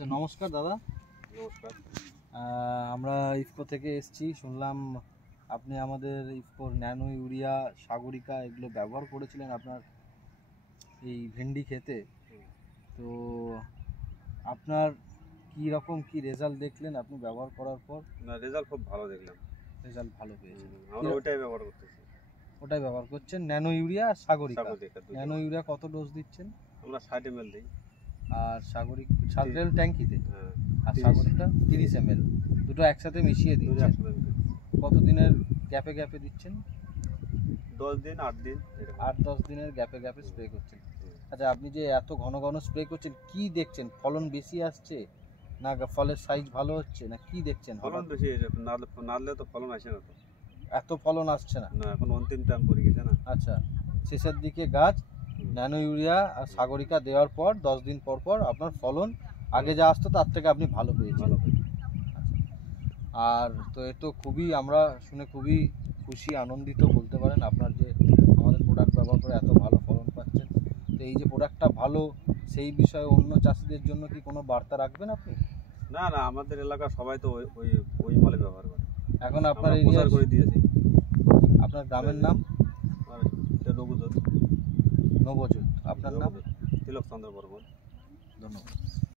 আচ্ছা, নমস্কার দাদা। নমস্কার। আমরা ইফকো থেকে এসেছি, শুনলাম আপনি আমাদের ইফকোর ন্যানো ইউরিয়া, সাগরিকা এগুলো ব্যবহার করেছিলেন আপনার এই ভেন্ডি খেতে। তো আপনার কী রকম কী রেজাল্ট দেখলেন আপনি ব্যবহার করার পর? না, রেজাল্ট খুব ভালো দেখলাম। রেজাল্ট ভালো পেয়েছেন? আমরা ওইটাই ব্যবহার করতেছি। ওটাই ব্যবহার করছেন, ন্যানো ইউরিয়া আর সাগরিকা। সাগরিকা দুটো। ন্যানো ইউরিয়া কত ডোজ দিচ্ছেন? আমরা 60 ml দিই। আর সাগরিকা 60 ট্যাঙ্কিতে, হ্যাঁ। আর সাগরিকা 30 ml, দুটো একসাথে মিশিয়ে দুটো দিচ্ছেন। একসাথে দিই। কতদিনের গ্যাপে গ্যাপে দিচ্ছেন? 10 দিন 8 দিন এরকম। 8-10 দিনের গ্যাপে গ্যাপে স্প্রে করছেন। আচ্ছা, আপনি যে এত ঘন ঘন স্প্রে করছেন, কি দেখছেন? ফলন বেশি আসছে, না ফলের সাইজ ভালো হচ্ছে, না কি দেখছেন? ফলন বেশি নাড়লে তো ফলন আসে না তো। এত ফলন আসছে না? না, এখন অন্তিম টাইম পড়ে গেছে না। আচ্ছা, শেষের দিকে গাছ ন্যানো ইউরিয়া আর সাগরিকা দেওয়ার পর 10 দিন পর পর আপনার ফলন আগে যা আসতো তার থেকে আপনি ভালো পেয়েছেন। ভালো। আর তো এ তো খুবই, আমরা শুনে খুবই খুশি, আনন্দিত বলতে পারেন, আপনার যে আমাদের প্রোডাক্ট ব্যবহার করে এত ভালো ফলন পাচ্ছেন। তো এই যে প্রোডাক্টটা ভালো, সেই বিষয়ে অন্য চাষিদের জন্য কি কোনো বার্তা রাখবেন আপনি? না না, আমাদের এলাকার সবাই তো ওই ওই ওই মালে ব্যবহার করে। এখন আপনার আমরা এরিয়া প্রচার করে দিয়েছি। আপনার গ্রামের নাম? আর এটা নবুজোত। নবজোত। আপনার নাম? তিলক চন্দ্র বর্মন। ধন্যবাদ।